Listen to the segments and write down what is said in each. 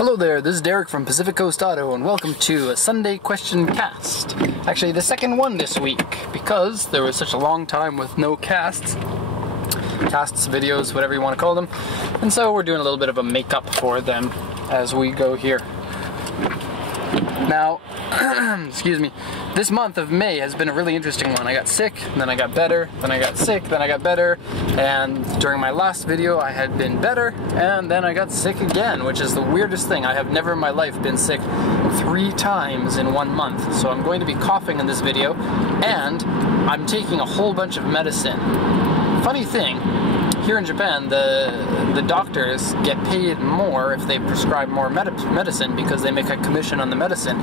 Hello there, this is Derek from Pacific Coast Auto, and welcome to a Sunday Question Cast. Actually, the second one this week, because there was such a long time with no casts, videos, whatever you want to call them, and so we're doing a little bit of a make-up for them as we go here. Now, excuse me, this month of May has been a really interesting one. I got sick, then I got better, then I got sick, then I got better, and during my last video I had been better, and then I got sick again, which is the weirdest thing. I have never in my life been sick 3 times in 1 month, so I'm going to be coughing in this video, and I'm taking a whole bunch of medicine. Funny thing, here in Japan, the doctors get paid more if they prescribe more medicine because they make a commission on the medicine.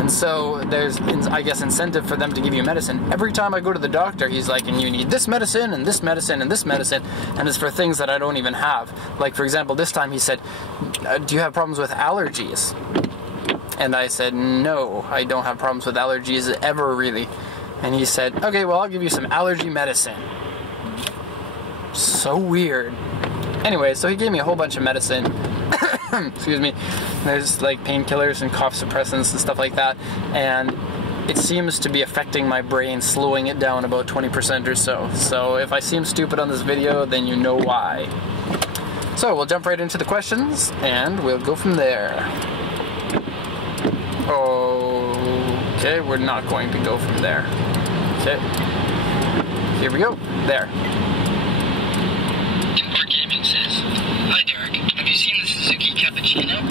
And so there's, I guess, incentive for them to give you medicine. Every time I go to the doctor, he's like, and you need this medicine, and this medicine, and this medicine, and it's for things that I don't even have. Like, for example, this time he said, do you have problems with allergies? And I said, no, I don't have problems with allergies ever, really. And he said, okay, well, I'll give you some allergy medicine. So weird. Anyway, so he gave me a whole bunch of medicine. Excuse me. There's like painkillers and cough suppressants and stuff like that, and it seems to be affecting my brain, slowing it down about 20% or so. So if I seem stupid on this video, then you know why. So we'll jump right into the questions, and we'll go from there. Okay, we're not going to go from there. Okay. Here we go. There. Hi Derek, have you seen the Suzuki Cappuccino?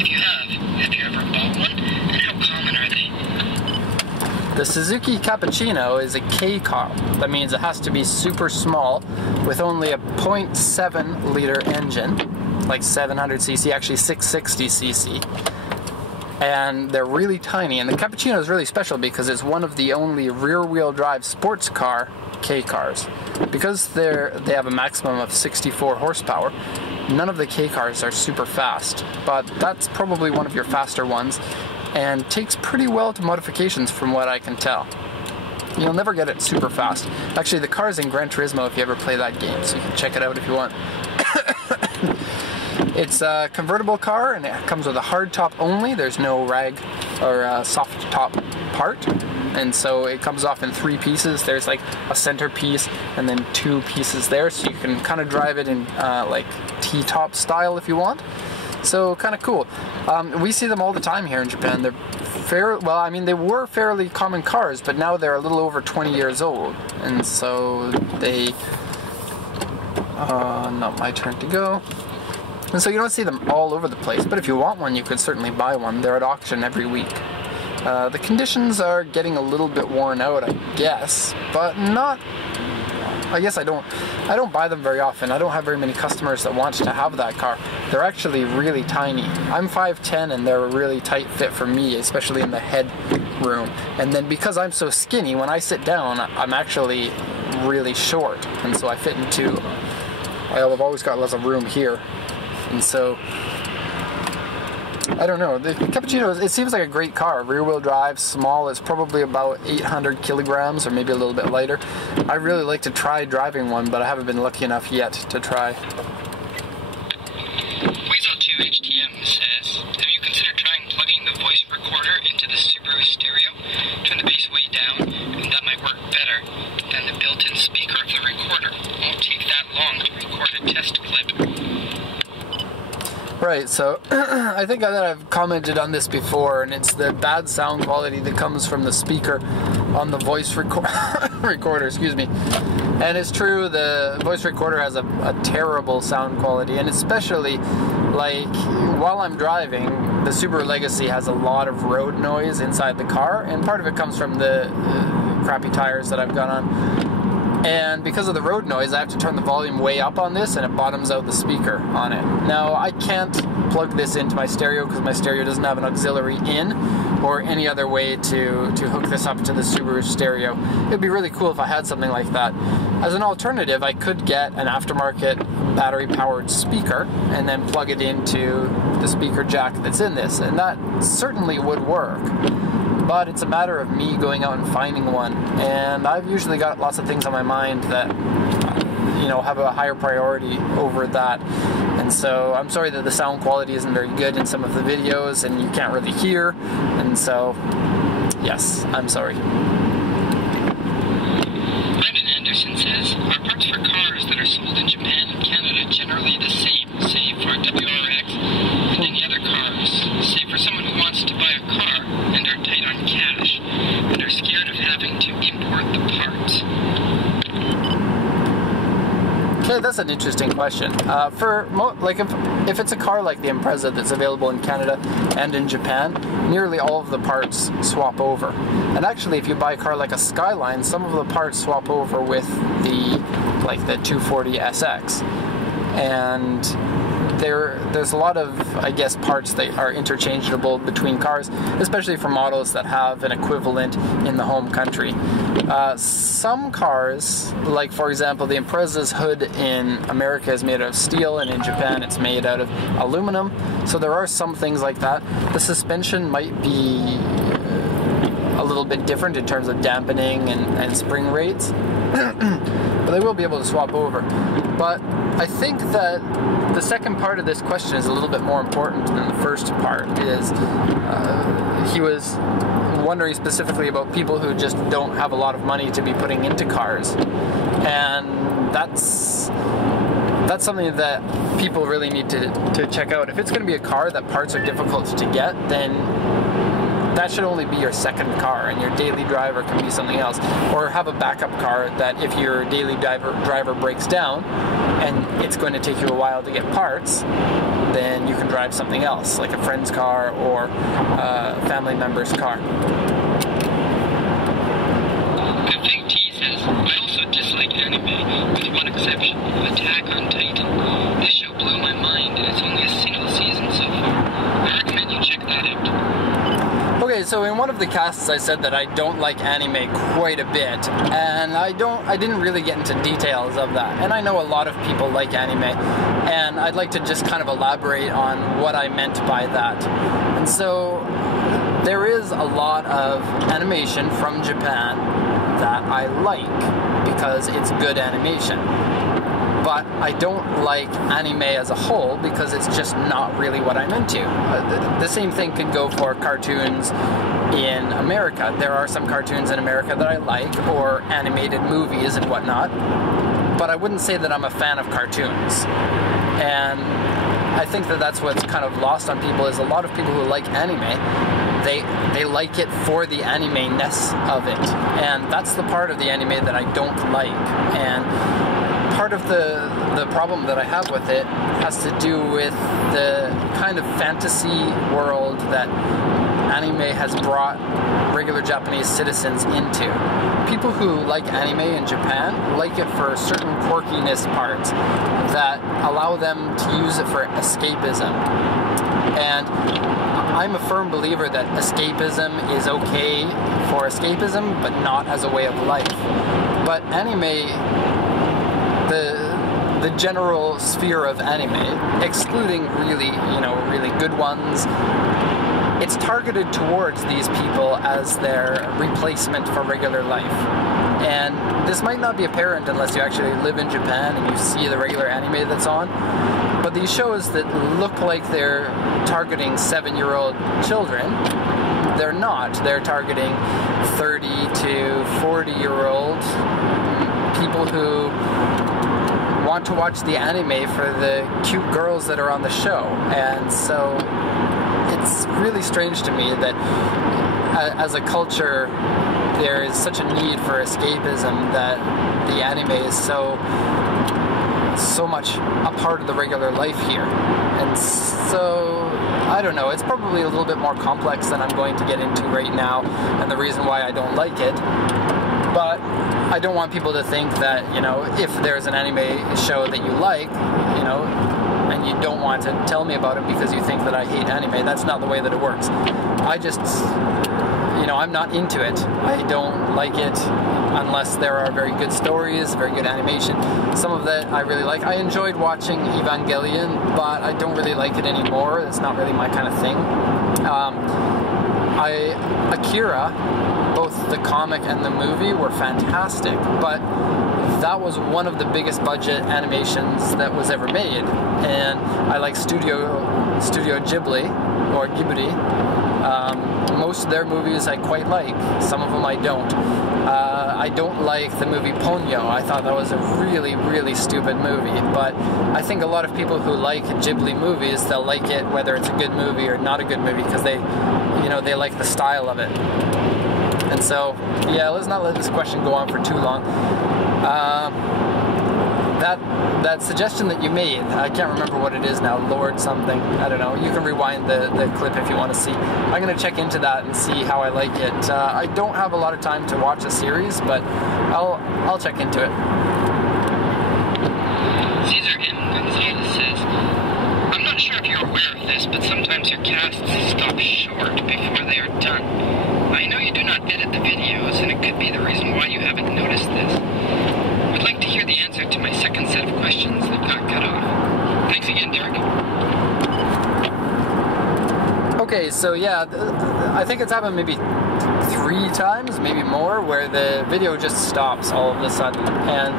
If you have you ever bought one? And how common are they? The Suzuki Cappuccino is a K car. That means it has to be super small with only a 0.7 liter engine, like 700cc, actually 660cc. And they're really tiny, and the Cappuccino is really special because it's one of the only rear-wheel drive sports car K cars. Because they have a maximum of 64 horsepower, none of the K cars are super fast, but that's probably one of your faster ones, and takes pretty well to modifications from what I can tell. You'll never get it super fast. Actually, the car is in Gran Turismo if you ever play that game, so you can check it out if you want. It's a convertible car, and it comes with a hard top only. There's no rag or soft top part, and so it comes off in 3 pieces. There's like a center piece and then 2 pieces there, so you can kind of drive it in like T-top style if you want. So kind of cool. We see them all the time here in Japan. They're they were fairly common cars, but now they're a little over 20 years old, and so they not my turn to go. And so you don't see them all over the place, but if you want one, you could certainly buy one. They're at auction every week. The conditions are getting a little bit worn out, I guess, but not. I guess I don't buy them very often. I don't have very many customers that want to have that car. They're actually really tiny. I'm 5'10", and they're a really tight fit for me, especially in the head room. And then because I'm so skinny, when I sit down, I'm actually really short, and so I fit into. I've always got lots of room here. And so, I don't know, the Cappuccino, it seems like a great car. Rear-wheel drive, small, it's probably about 800 kilograms or maybe a little bit lighter. I really like to try driving one, but I haven't been lucky enough yet to try. Weasel2HTM says, have you considered trying plugging the voice recorder into the Subaru stereo? Turn the bass way down, and that might work better than the built-in speaker of the recorder. It won't take that long to record a test clip. Right, so I think that I've commented on this before, and it's the bad sound quality that comes from the speaker on the voice recorder, excuse me. And it's true, the voice recorder has a terrible sound quality, and especially, like, while I'm driving, the Subaru Legacy has a lot of road noise inside the car, and part of it comes from the crappy tires that I've got on. And because of the road noise, I have to turn the volume way up on this, and it bottoms out the speaker on it. Now, I can't plug this into my stereo because my stereo doesn't have an auxiliary in or any other way to hook this up to the Subaru stereo. It would be really cool if I had something like that. As an alternative, I could get an aftermarket battery-powered speaker and then plug it into the speaker jack that's in this, and that certainly would work. But it's a matter of me going out and finding one, and I've usually got lots of things on my mind that, you know, have a higher priority over that, and And so I'm sorry that the sound quality isn't very good in some of the videos and you can't really hear. And so, yes, I'm sorry. Brendan Anderson says, are parts for cars that are sold in Japan and Canada generally the same, say for WRX and any other cars? Say for someone who wants to buy a car and are tight on cash and are scared of having to import the parts. Okay, that's an interesting question. If it's a car like the Impreza that's available in Canada and in Japan, nearly all of the parts swap over. And actually, if you buy a car like a Skyline, some of the parts swap over with the 240 SX. And there's a lot of, I guess, parts that are interchangeable between cars, especially for models that have an equivalent in the home country. Some cars, like for example the Impreza's hood in America is made out of steel and in Japan it's made out of aluminum, so there are some things like that. The suspension might be a little bit different in terms of dampening and spring rates, but they will be able to swap over. But I think that the second part of this question is a little bit more important than the first part. He was wondering specifically about people who just don't have a lot of money to be putting into cars, and that's something that people really need to check out. If it's going to be a car that parts are difficult to get, then that should only be your second car, and your daily driver can be something else. Or have a backup car that if your daily driver breaks down and it's going to take you a while to get parts, then you can drive something else, like a friend's car or a family member's car. Big T says, I also dislike anime, with one exception, Attack on Titan. This show blew my mind, and it's only a single season so far. I recommend you check that out. Okay, so in one of the casts I said that I don't like anime quite a bit, and I didn't really get into details of that. And I know a lot of people like anime, and I'd like to just kind of elaborate on what I meant by that. And so there is a lot of animation from Japan that I like because it's good animation. But I don't like anime as a whole because it's just not really what I'm into. The same thing could go for cartoons in America. There are some cartoons in America that I like, or animated movies and whatnot, but I wouldn't say that I'm a fan of cartoons. And I think that that's what's kind of lost on people, is a lot of people who like anime, they like it for the anime-ness of it. And that's the part of the anime that I don't like. And part of the problem that I have with it has to do with the kind of fantasy world that anime has brought regular Japanese citizens into. People who like anime in Japan like it for certain quirkiness parts that allow them to use it for escapism. And I'm a firm believer that escapism is okay for escapism, but not as a way of life. But anime, the general sphere of anime, excluding really good ones, it's targeted towards these people as their replacement for regular life. And this might not be apparent unless you actually live in Japan and you see the regular anime that's on. But these shows that look like they're targeting 7-year-old children, they're not. They're targeting 30 to 40-year-old people who want to watch the anime for the cute girls that are on the show. And so it's really strange to me that as a culture there is such a need for escapism that the anime is so much a part of the regular life here. And so I don't know, it's probably a little bit more complex than I'm going to get into right now, and the reason why I don't like it. But I don't want people to think that, if there's an anime show that you like, and you don't want to tell me about it because you think that I hate anime. That's not the way that it works. I just, I'm not into it. I don't like it unless there are very good stories, very good animation. Some of that I really like. I enjoyed watching Evangelion, but I don't really like it anymore. It's not really my kind of thing. Akira, both the comic and the movie, were fantastic, but that was one of the biggest budget animations that was ever made. And I like Studio Ghibli, or Ghibli. Most of their movies I quite like. Some of them I don't. I don't like the movie Ponyo. I thought that was a really, really stupid movie. But I think a lot of people who like Ghibli movies, they'll like it whether it's a good movie or not a good movie, because they like the style of it. And so, yeah, let's not let this question go on for too long. That suggestion that you made, I can't remember what it is now, Lord something, I don't know. You can rewind the clip if you want to see. I'm going to check into that and see how I like it. I don't have a lot of time to watch a series, but I'll check into it. Caesar M. Gonzalez says, I'm not sure if you're aware of this, but sometimes your casts stop short before they are done. I know you do not edit the videos, and it could be the reason why you haven't noticed this. I'd like to hear the answer to my second set of questions that got cut off. Thanks again, Derek. Okay, so yeah, I think it's happened maybe 3 times, maybe more, where the video just stops all of a sudden, and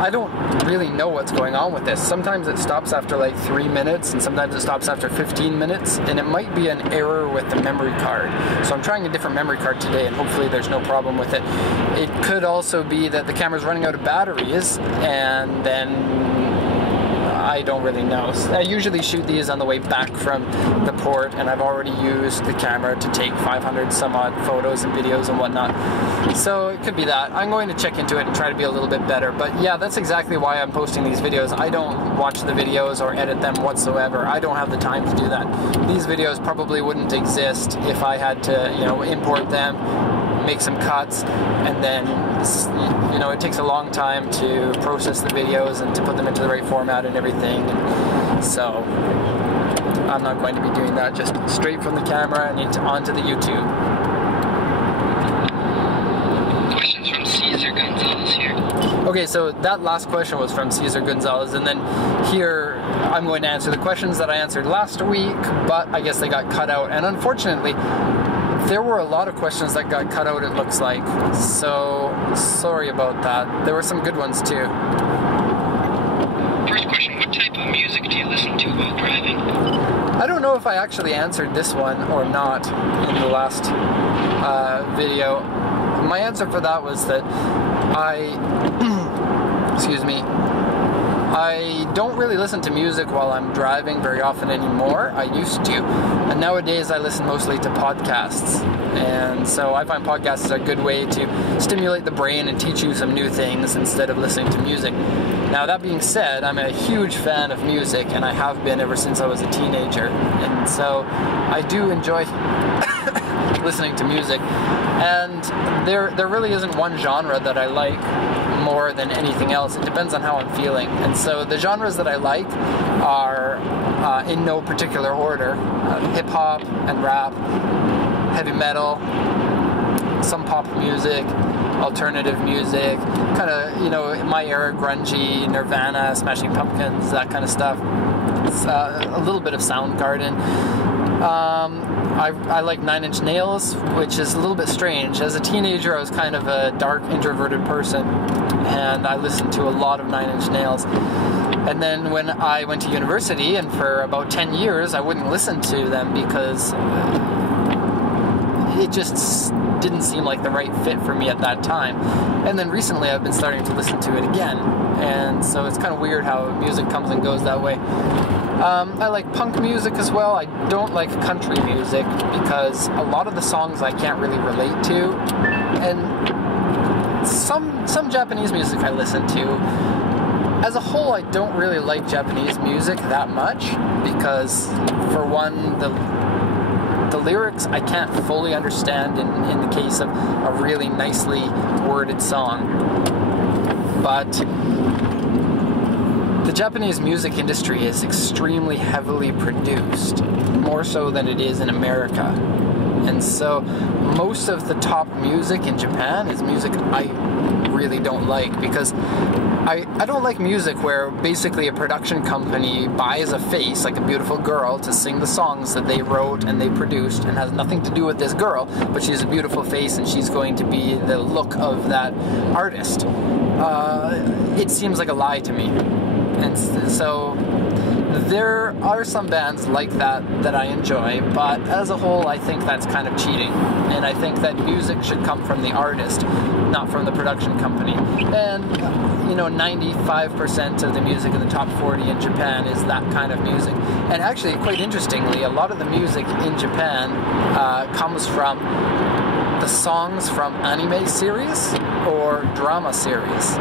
I don't really know what's going on with this. Sometimes it stops after like 3 minutes, and sometimes it stops after 15 minutes, and it might be an error with the memory card. So I'm trying a different memory card today, and hopefully there's no problem with it. It could also be that the camera's running out of batteries, and then I don't really know. I usually shoot these on the way back from the port, and I've already used the camera to take 500 some odd photos and videos and whatnot. So it could be that. I'm going to check into it and try to be a little bit better. But yeah, that's exactly why I'm posting these videos. I don't watch the videos or edit them whatsoever. I don't have the time to do that. These videos probably wouldn't exist if I had to, import them, make some cuts, and then it takes a long time to process the videos and to put them into the right format and everything. And so I'm not going to be doing that, just straight from the camera and onto the YouTube. Questions from Caesar Gonzalez here. Okay, so that last question was from Caesar Gonzalez, and then here I'm going to answer the questions that I answered last week, but I guess they got cut out, and unfortunately there were a lot of questions that got cut out, it looks like. So, sorry about that. There were some good ones too. First question, what type of music do you listen to while driving? I don't know if I actually answered this one or not in the last video. My answer for that was that I don't really listen to music while I'm driving very often anymore. I used to. And nowadays I listen mostly to podcasts. And so I find podcasts are a good way to stimulate the brain and teach you some new things instead of listening to music. Now that being said, I'm a huge fan of music, and I have been ever since I was a teenager. And so I do enjoy listening to music. And there really isn't one genre that I like more than anything else. It depends on how I'm feeling. And so the genres that I like are in no particular order: hip-hop and rap, heavy metal, some pop music, alternative music, kind of, my era, grungy, Nirvana, Smashing Pumpkins, that kind of stuff. It's a little bit of Soundgarden. I like 9 Inch Nails, which is a little bit strange. As a teenager, I was kind of a dark, introverted person, and I listened to a lot of 9 Inch Nails. And then when I went to university, and for about 10 years, I wouldn't listen to them because it just didn't seem like the right fit for me at that time. And then recently I've been starting to listen to it again. And so it's kind of weird how music comes and goes that way. I like punk music as well. I don't like country music because a lot of the songs I can't really relate to. And some Japanese music I listen to. As a whole, I don't really like Japanese music that much because, for one, the lyrics I can't fully understand in the case of a really nicely worded song. But the Japanese music industry is extremely heavily produced, more so than it is in America. And so most of the top music in Japan is music I really don't like, because I don't like music where basically a production company buys a face, like a beautiful girl, to sing the songs that they wrote and they produced, and has nothing to do with this girl, but she's a beautiful face and she's going to be the look of that artist. It seems like a lie to me. And so there are some bands like that I enjoy, but as a whole I think that's kind of cheating. And I think that music should come from the artist, not from the production company. And 95% of the music in the top 40 in Japan is that kind of music. And actually, quite interestingly, a lot of the music in Japan comes from the songs from anime series or drama series.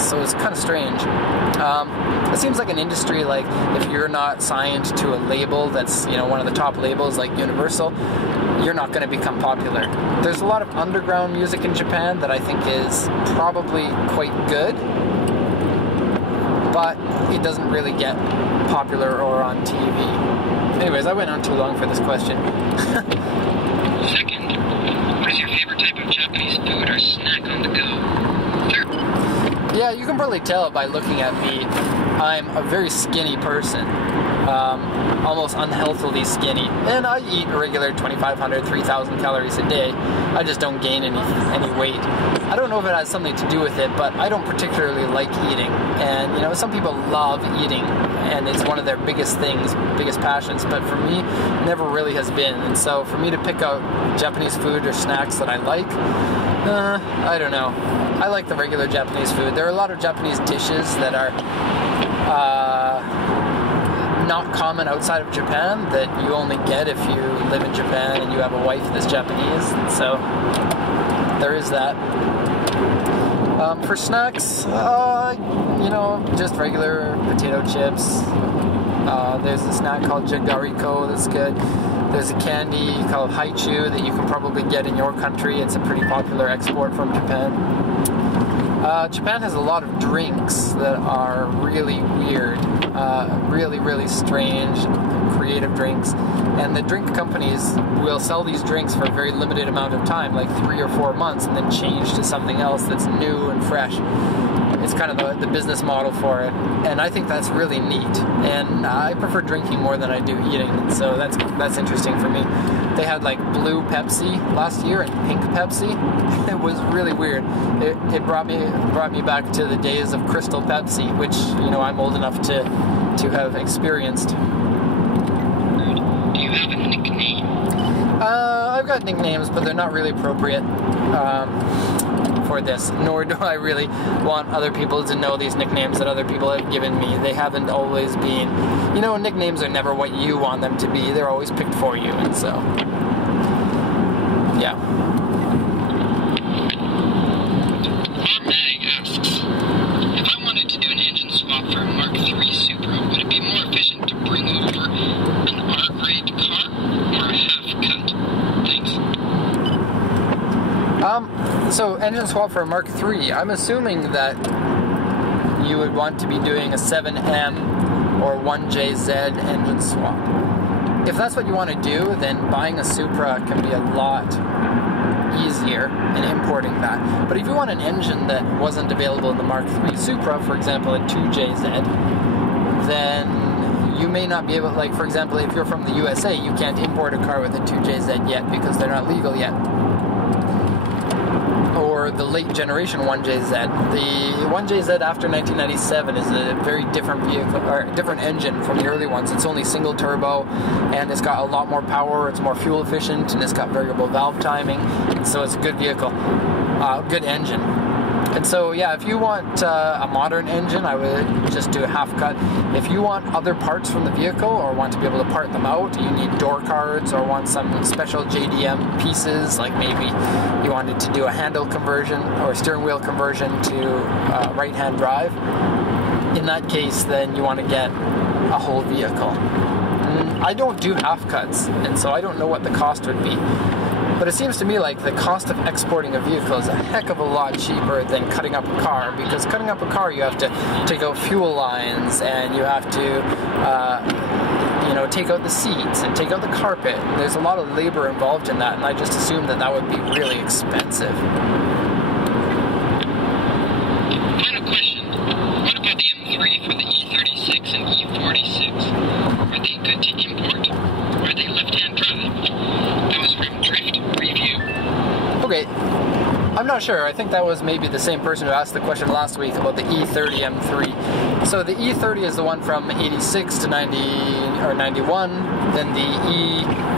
So it's kind of strange. It seems like an industry, like if you're not signed to a label that's one of the top labels like Universal, you're not going to become popular. There's a lot of underground music in Japan that I think is probably quite good, but it doesn't really get popular or on TV. Anyways, I went on too long for this question. Second, what is your favorite type of Japanese food or snack on the go? Third. Yeah, you can probably tell by looking at me. I'm a very skinny person. Almost unhealthily skinny, and I eat a regular 2,500, 3,000 calories a day. I just don't gain any weight. I don't know if it has something to do with it, but I don't particularly like eating. And some people love eating, and it's one of their biggest things, biggest passions. But for me, it never really has been. And so for me to pick out Japanese food or snacks that I like, I don't know. I like the regular Japanese food. There are a lot of Japanese dishes that are not common outside of Japan, that you only get if you live in Japan and you have a wife that's Japanese. So there is that. For snacks, just regular potato chips. There's a snack called jagariko that's good. There's a candy called haichu that you can probably get in your country. It's a pretty popular export from Japan. Japan has a lot of drinks that are really weird, really strange, creative drinks, and the drink companies will sell these drinks for a very limited amount of time, like 3 or 4 months, and then change to something else that's new and fresh. It's kind of the business model for it, and I think that's really neat. And I prefer drinking more than I do eating, so that's interesting for me. They had like blue Pepsi last year and pink Pepsi. It was really weird. It brought me back to the days of Crystal Pepsi, which I'm old enough to have experienced. Do you have a nickname? I've got nicknames, but they're not really appropriate for this, nor do I really want other people to know these nicknames that other people have given me. They haven't always been, nicknames are never what you want them to be. They're always picked for you, and so, yeah. Mag asks, if I wanted to do an engine swap for a Mark III Supra, would it be more efficient to bring over an R-grade car or a half-cut? Thanks. So engine swap for a Mark III, I'm assuming that you would want to be doing a 7M or 1JZ engine swap. If that's what you want to do, then buying a Supra can be a lot easier in importing that. But if you want an engine that wasn't available in the Mark III Supra, for example a 2JZ, then you may not be able, like for example if you're from the USA, you can't import a car with a 2JZ yet because they're not legal yet. Or the late generation 1JZ. The 1JZ after 1997 is a very different vehicle, or different engine from the early ones. It's only single turbo, and it's got a lot more power, it's more fuel efficient, and it's got variable valve timing, so it's a good vehicle, good engine. And so, yeah, if you want a modern engine, I would just do a half cut. If you want other parts from the vehicle or want to be able to part them out, you need door cards or want some special JDM pieces, like maybe you wanted to do a handle conversion or steering wheel conversion to right-hand drive. In that case, then you want to get a whole vehicle. I don't do half cuts, and so I don't know what the cost would be. But it seems to me like the cost of exporting a vehicle is a heck of a lot cheaper than cutting up a car, because cutting up a car you have to take out fuel lines, and you have to take out the seats and take out the carpet. There's a lot of labor involved in that, and I just assumed that that would be really expensive. Final question. What about the M3 for the E36 and E46? Are they good to import? Are they left-hand drive? That was from Drift Review. Okay, I'm not sure. I think that was maybe the same person who asked the question last week about the E30 M3. So the E30 is the one from 86 to 90 or 91. Then the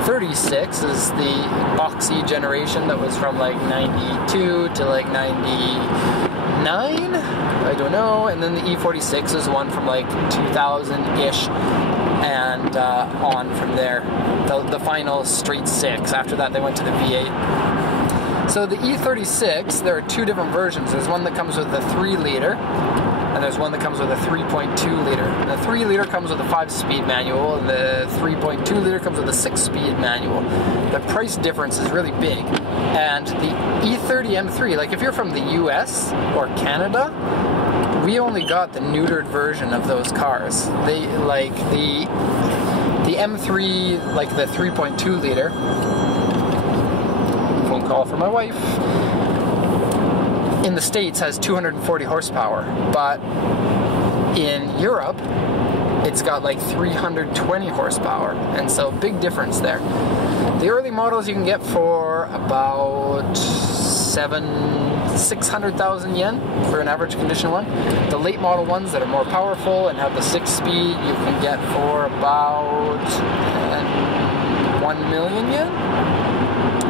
E36 is the boxy generation that was from like 92 to like 99. I don't know. And then the E46 is one from like 2000-ish and on from there. The final straight 6. After that, they went to the V8. So the E36, there are two different versions. There's one that comes with a 3-liter, and there's one that comes with a 3.2-liter. The 3-liter comes with a 5-speed manual, and the 3.2-liter comes with a 6-speed manual. The price difference is really big. And the E30 M3, like if you're from the US or Canada, we only got the neutered version of those cars. They like the M3, like the 3.2-liter. Phone call from my wife. In the States has 240 horsepower, but in Europe it's got like 320 horsepower, and so big difference there. The early models you can get for about 600,000 yen for an average condition one. The late model ones that are more powerful and have the 6-speed you can get for about 1 million yen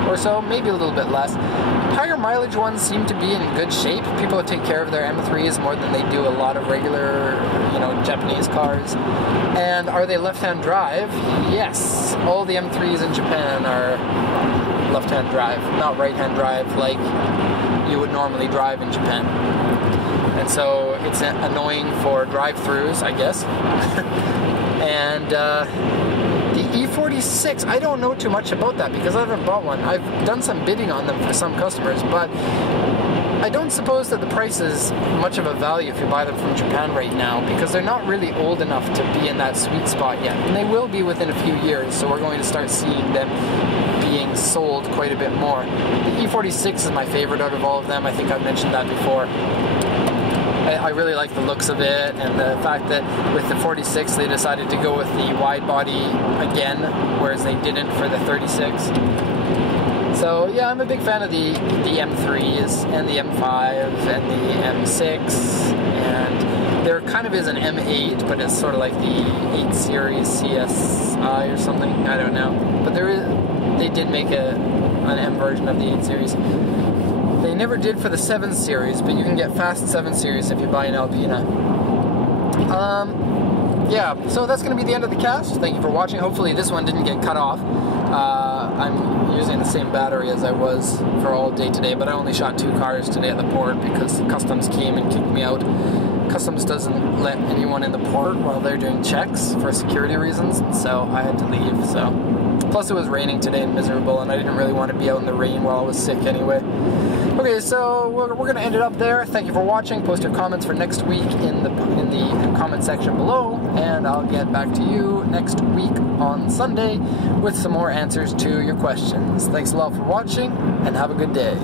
or so, maybe a little bit less. Higher mileage ones seem to be in good shape. People take care of their M3s more than they do a lot of regular, Japanese cars. And are they left-hand drive? Yes. All the M3s in Japan are left-hand drive, not right-hand drive like you would normally drive in Japan. And so it's annoying for drive-thrus, I guess. And the E46, I don't know too much about that because I haven't bought one. I've done some bidding on them for some customers, but I don't suppose that the price is much of a value if you buy them from Japan right now, because they're not really old enough to be in that sweet spot yet. And they will be within a few years, so we're going to start seeing them being sold quite a bit more. The E46 is my favorite out of all of them. I think I've mentioned that before. I really like the looks of it, and the fact that with the 46 they decided to go with the wide body again, whereas they didn't for the 36. So yeah, I'm a big fan of the M3s and the M5 and the M6, and there kind of is an M8, but it's sort of like the 8 Series CSI or something, I don't know. But they did make an M version of the 8 Series. They never did for the 7 Series, but you can get fast 7 Series if you buy an Alpina. Yeah, so that's going to be the end of the cast. Thank you for watching. Hopefully this one didn't get cut off. I'm using the same battery as I was for all day today, but I only shot 2 cars today at the port because Customs came and kicked me out. Customs doesn't let anyone in the port while they're doing checks for security reasons, so I had to leave. So, plus it was raining today and miserable, and I didn't really want to be out in the rain while I was sick anyway. Okay, so we're going to end it up there. Thank you for watching. Post your comments for next week in the comment section below, and I'll get back to you next week on Sunday with some more answers to your questions. Thanks a lot for watching, and have a good day.